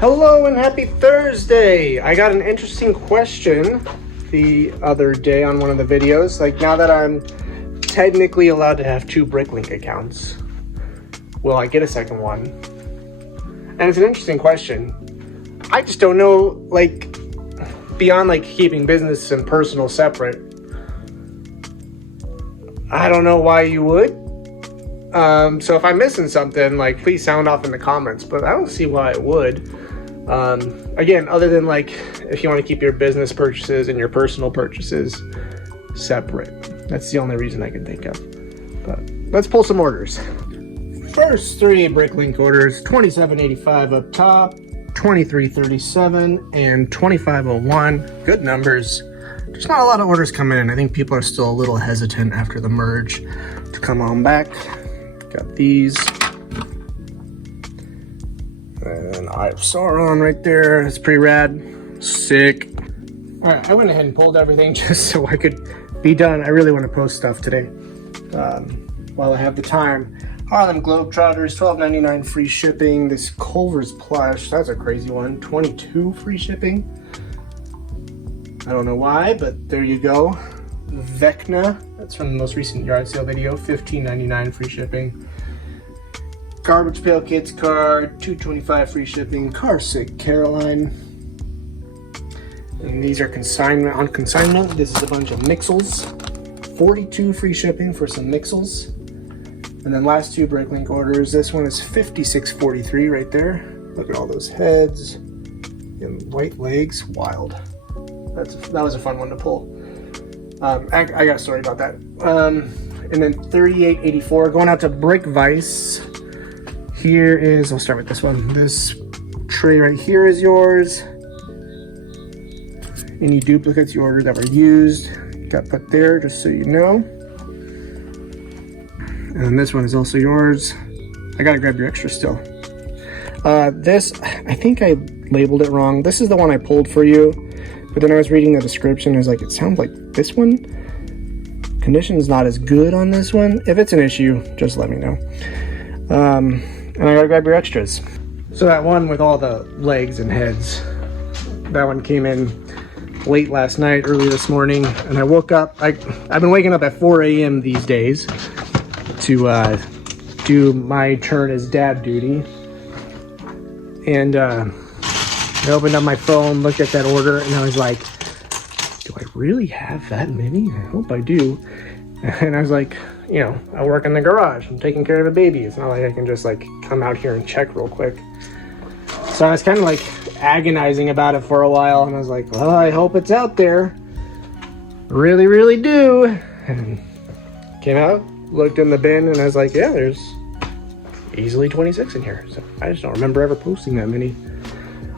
Hello and happy Thursday! I got an interesting question the other day on one of the videos. Like, now that I'm technically allowed to have 2 Bricklink accounts, will I get a second one? And it's an interesting question. I just don't know, like, beyond like keeping business and personal separate, I don't know why you would. So if I'm missing something, like, please sound off in the comments, but I don't see why I would. Again, other than like if you want to keep your business purchases and your personal purchases separate. That's the only reason I can think of. But let's pull some orders. First 3 Bricklink orders, $27.85 up top, $23.37, and $25.01. Good numbers. There's not a lot of orders coming in. I think people are still a little hesitant after the merge to come on back. Got these. And I have Sauron right there. It's pretty rad. Sick. All right, I went ahead and pulled everything just so I could be done. I really want to post stuff today while I have the time. Harlem Globetrotters, $12.99 free shipping. This Culver's plush, that's a crazy one. $22 free shipping. I don't know why, but there you go. Vecna, that's from the most recent yard sale video. $15.99 free shipping. Garbage Pail Kids card, $2.25 free shipping. Car Sick Caroline. And these are consignment on consignment. This is a bunch of Mixels. $42 free shipping for some Mixels. And then last 2 Bricklink orders. This one is $56.43 right there. Look at all those heads and white legs. Wild. That was a fun one to pull. I got a story about that. And then $38.84 going out to Brick Vice. Here is, I'll start with this one. This tray right here is yours. Any duplicates you ordered that were used got put there, just so you know. And this one is also yours. I gotta grab your extra still. This, I think I labeled it wrong. This is the one I pulled for you, but then I was reading the description. I was like, it sounds like this one. Condition's not as good on this one. If it's an issue, just let me know. And I gotta grab your extras. So that one with all the legs and heads, that one came in late last night, early this morning, and I woke up. I've been waking up at 4 a.m. these days to do my turn as dad duty. And I opened up my phone, looked at that order, and I was like, do I really have that many? I hope I do. And I was like, you know, I work in the garage. I'm taking care of a baby. It's not like I can just like come out here and check real quick. So I was kind of like agonizing about it for a while, and I was like, well, I hope it's out there. Really, really do. And came out, looked in the bin, and I was like, yeah, there's easily 26 in here. So I just don't remember ever posting that many.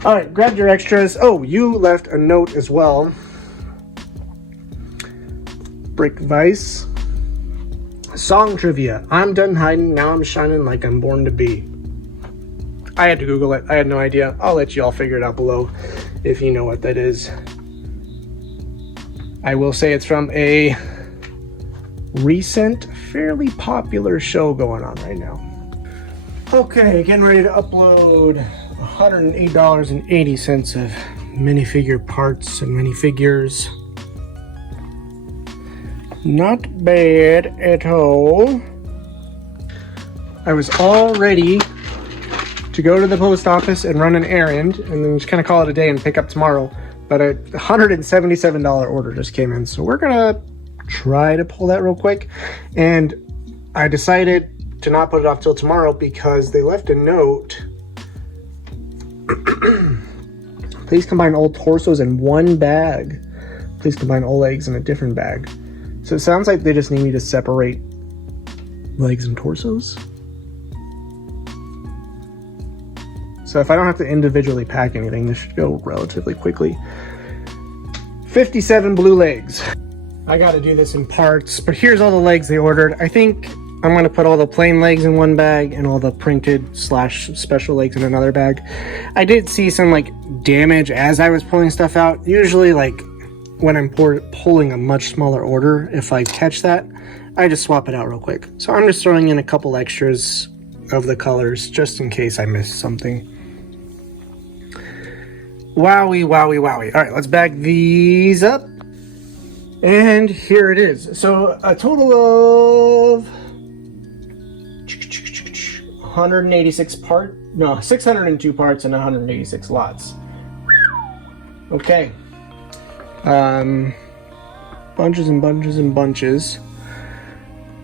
All right, grabbed your extras. Oh, you left a note as well. Brick Vice. Song trivia. I'm done hiding, now I'm shining like I'm born to be. I had to Google it. I had no idea. I'll let you all figure it out below if you know what that is. I will say it's from a recent, fairly popular show going on right now. Okay, getting ready to upload $108.80 of minifigure parts and minifigures. Not bad at all. I was all ready to go to the post office and run an errand and then just kind of call it a day and pick up tomorrow. But a $177 order just came in. So we're gonna try to pull that real quick. And I decided to not put it off till tomorrow because they left a note. Please combine all torsos in one bag. Please combine all legs in a different bag. So it sounds like they just need me to separate legs and torsos. So if I don't have to individually pack anything, this should go relatively quickly. 57 blue legs. I gotta do this in parts, but here's all the legs they ordered. I think I'm gonna put all the plain legs in one bag and all the printed / special legs in another bag. I did see some like damage as I was pulling stuff out. Usually like when I'm pulling a much smaller order, if I catch that, I just swap it out real quick. So I'm just throwing in a couple extras of the colors just in case I miss something. Wowie, wowie, wowie. All right, let's back these up. And here it is. So a total of 602 parts and 186 lots. Okay. Bunches and bunches and bunches.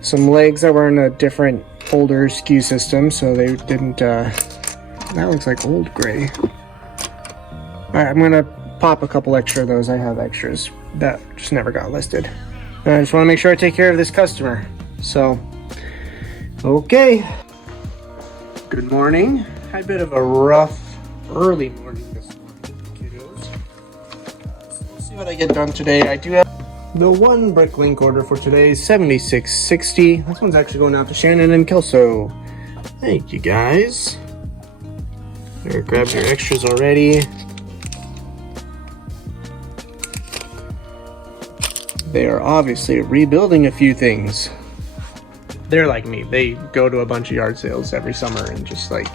Some legs that were in a different older SKU system, so they didn't, that looks like old gray. Alright, I'm gonna pop a couple extra of those. I have extras that just never got listed. And I just want to make sure I take care of this customer. So, okay. Good morning. Had a bit of a rough early morning this morning, kiddos. So we'll see what I get done today. I do have the one Bricklink order for today, 7660. This one's actually going out to Shannon and Kelso. Thank you guys. There, grab your extras already. They are obviously rebuilding a few things. They're like me. They go to a bunch of yard sales every summer and just like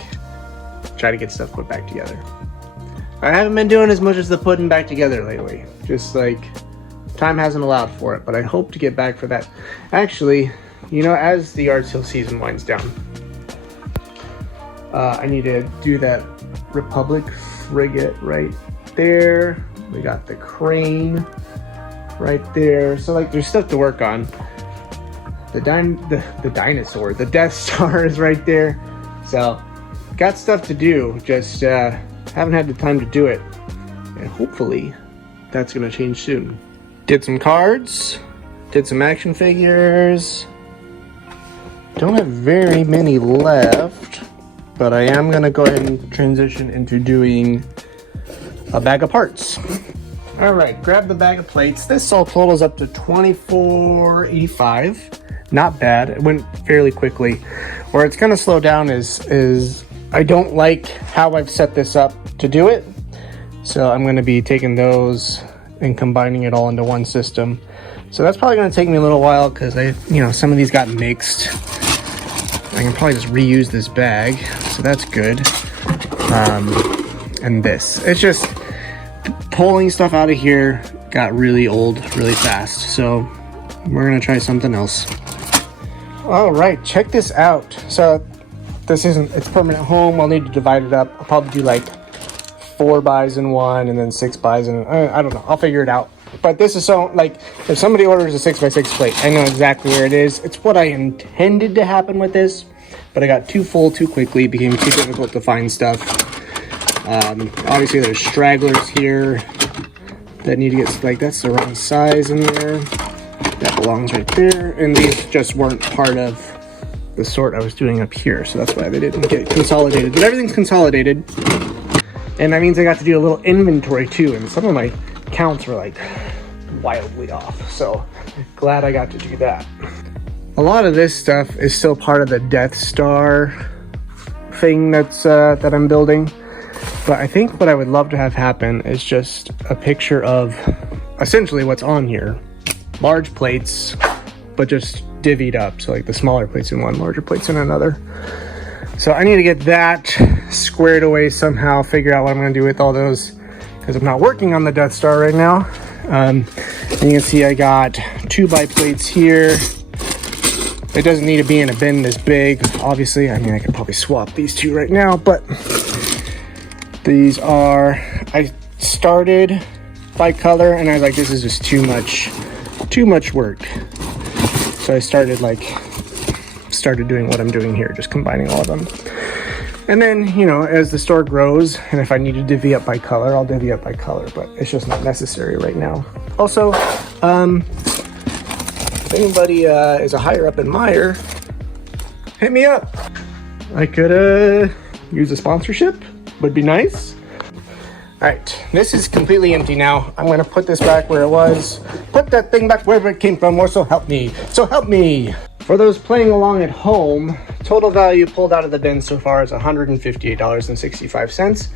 try to get stuff put back together. I haven't been doing as much as the putting back together lately. Just like time hasn't allowed for it, but I hope to get back for that. Actually, you know, as the yard sale season winds down, I need to do that Republic frigate right there. We got the crane right there. So like there's stuff to work on. The dinosaur, the Death Star is right there. So got stuff to do, just haven't had the time to do it. And hopefully that's gonna change soon. Did some cards, did some action figures. Don't have very many left, but I am gonna go ahead and transition into doing a bag of parts. All right, grab the bag of plates. This all totals up to $24.85. Not bad. It went fairly quickly. Where it's gonna slow down is I don't like how I've set this up to do it. So I'm gonna be taking those and combining it all into one system. So that's probably gonna take me a little while because some of these got mixed. I can probably just reuse this bag, so that's good. And this, it's just pulling stuff out of here got really old really fast, so we're gonna try something else. All right, check this out. So it's permanent home. I'll need to divide it up. I'll probably do like 4 buys in one and then 6 buys in, I don't know, I'll figure it out. But this is so, like, if somebody orders a 6x6 plate, I know exactly where it is. It's what I intended to happen with this, but I got too full too quickly. It became too difficult to find stuff. Obviously there's stragglers here that need to get, like, that's the wrong size in there. That belongs right there. And these just weren't part of the sort I was doing up here, so that's why they didn't get consolidated. But everything's consolidated, and that means I got to do a little inventory too, and some of my counts were like wildly off, so glad I got to do that. A lot of this stuff is still part of the Death Star thing that I'm building, but I think what I would love to have happen is just a picture of essentially what's on here. Large plates, but just divvied up, so like the smaller plates in one, larger plates in another. So I need to get that squared away somehow, figure out what I'm going to do with all those, because I'm not working on the Death Star right now. And you can see I got 2x plates here. It doesn't need to be in a bin this big, obviously. I mean, I could probably swap these two right now, but these are, I started by color and I was like, this is just too much work. So I started doing what I'm doing here, just combining all of them. And then, as the store grows, and if I need to divvy up by color, I'll divvy up by color, but it's just not necessary right now. Also, if anybody is a higher up in Meyer, hit me up. I could use a sponsorship, would be nice. All right, this is completely empty now. I'm gonna put this back where it was. Put that thing back wherever it came from, or so help me. So help me. For those playing along at home, total value pulled out of the bin so far is $158.65.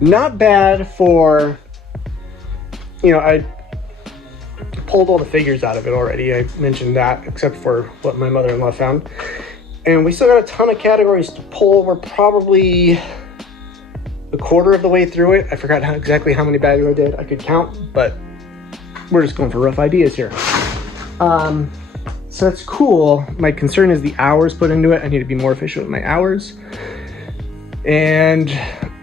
Not bad for, I pulled all the figures out of it already. I mentioned that, except for what my mother-in-law found. And we still got a ton of categories to pull. We're probably a quarter of the way through it. I forgot exactly how many bags I did. I could count, but we're just going for rough ideas here. So that's cool. My concern is the hours put into it. I need to be more efficient with my hours. And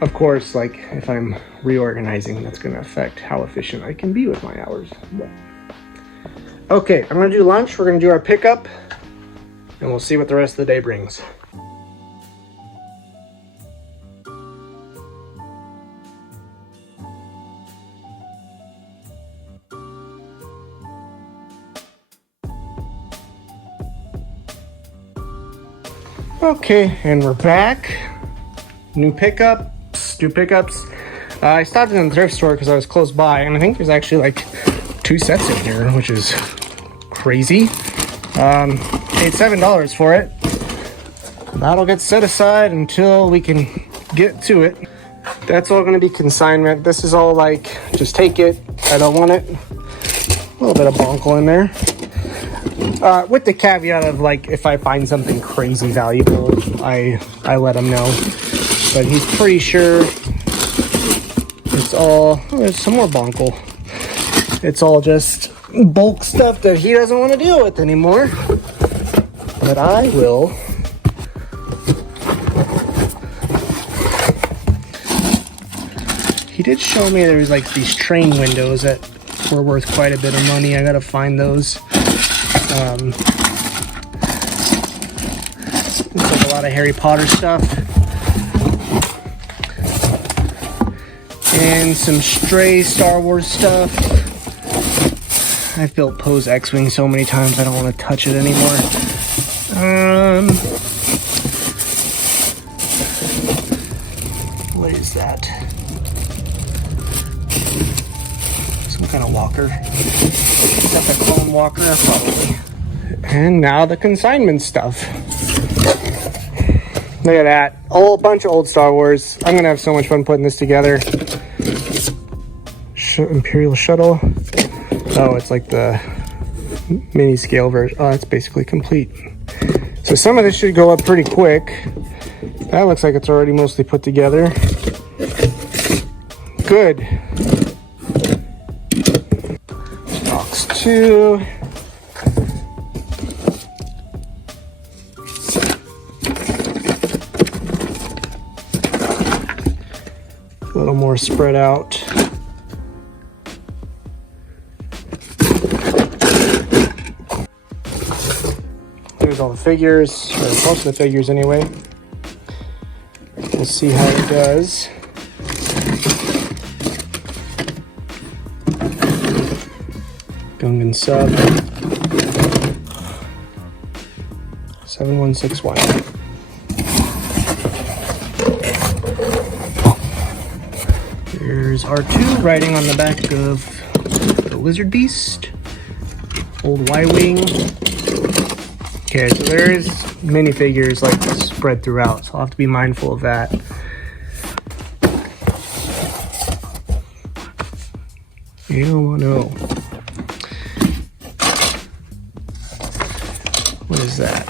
of course, like if I'm reorganizing, that's going to affect how efficient I can be with my hours. But, okay, I'm going to do lunch. We're going to do our pickup and we'll see what the rest of the day brings. Okay, and we're back. New pickups. I stopped in the thrift store because I was close by, and I think there's actually like 2 sets in here, which is crazy. Paid $7 for it. That'll get set aside until we can get to it. That's all going to be consignment. This is all like, just take it. I don't want it. A little bit of bonkle in there. With the caveat of like, if I find something crazy valuable, I let him know. But he's pretty sure it's all, oh, there's some more bonkle. It's all just bulk stuff that he doesn't want to deal with anymore. But I will. He did show me there was like these train windows that were worth quite a bit of money. I gotta find those. Looks like a lot of Harry Potter stuff. And some stray Star Wars stuff. I've built Poe's X-Wing so many times I don't want to touch it anymore. What is that? Some kind of walker. Is that the clone walker? Probably. And now the consignment stuff. Look at that. A whole bunch of old Star Wars. I'm going to have so much fun putting this together. Imperial Shuttle. Oh, it's like the mini scale version. Oh, it's basically complete. So some of this should go up pretty quick. That looks like it's already mostly put together. Good. Box 2. A little more spread out. There's all the figures, or most of the figures anyway. We'll see how it does. Gungan sub 7161. There's R2 riding on the back of the Lizard Beast. Old Y-Wing. Okay, so there's minifigures like spread throughout, so I'll have to be mindful of that. You don't know. What is that?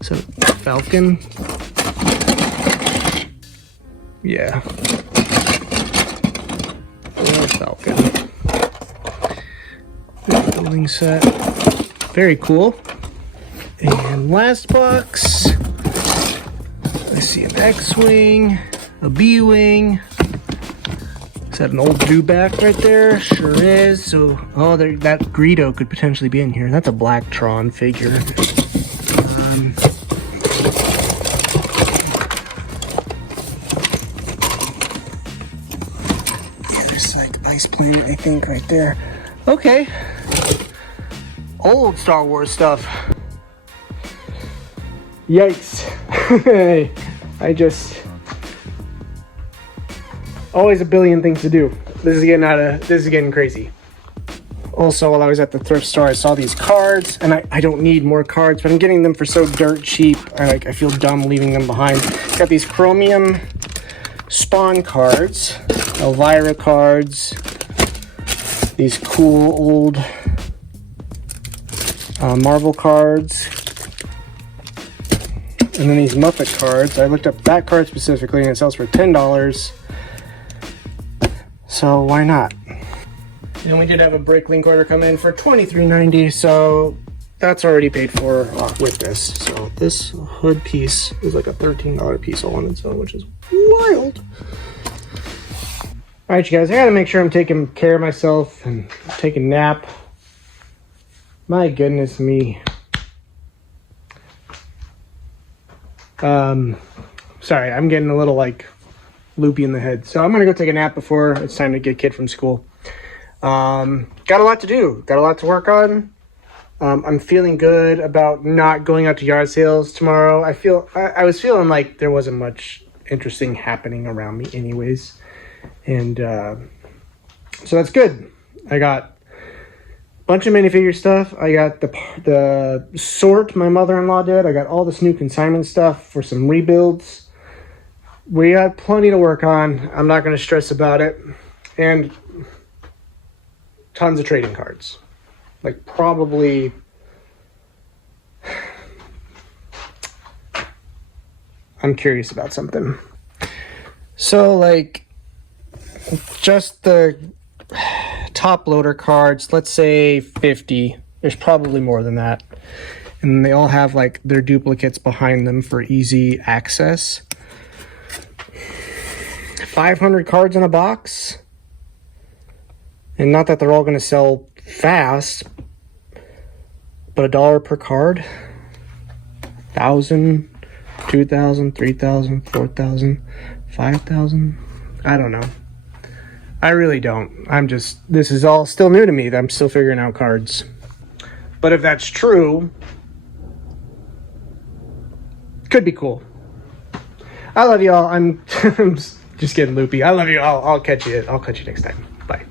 Is it a Falcon? Yeah. Falcon. Building set. Very cool. And last box. I see an X-Wing, a B-Wing. Is that an old dewback right there? Sure is. So, oh, there, that Greedo could potentially be in here. That's a Black Tron figure. Yeah, there's like Ice Planet, I think, right there. Okay. Old Star Wars stuff. Yikes. Always a billion things to do. This is getting crazy. Also, while I was at the thrift store, I saw these cards, and I don't need more cards, but I'm getting them for so dirt cheap. I feel dumb leaving them behind. Got these chromium Spawn cards, Elvira cards, these cool old Marvel cards. And then these Muppet cards. I looked up that card specifically and it sells for $10. So why not? And we did have a Bricklink order come in for $23.90, so that's already paid for with this. So this hood piece is like a $13 piece all on its own, which is wild. All right, you guys, I gotta make sure I'm taking care of myself and taking a nap. My goodness me. Sorry, I'm getting a little like loopy in the head. So I'm gonna go take a nap before it's time to get kid from school. Got a lot to do, got a lot to work on. I'm feeling good about not going out to yard sales tomorrow. I was feeling like there wasn't much interesting happening around me anyways. And so that's good. I got a bunch of minifigure stuff. I got the sort my mother-in-law did. I got all this new consignment stuff for some rebuilds. We got plenty to work on. I'm not going to stress about it. And tons of trading cards. Like probably I'm curious about something. So like just the top loader cards, let's say 50. There's probably more than that. And they all have like their duplicates behind them for easy access. 500 cards in a box. And not that they're all going to sell fast, but $1 per card. 1,000, 2,000, 3,000, 4,000, 5,000. I don't know. I really don't. This is all still new to me. I'm still figuring out cards. But if that's true, could be cool. I love y'all. I'm just getting loopy. I love you all. I'll catch you next time. Bye.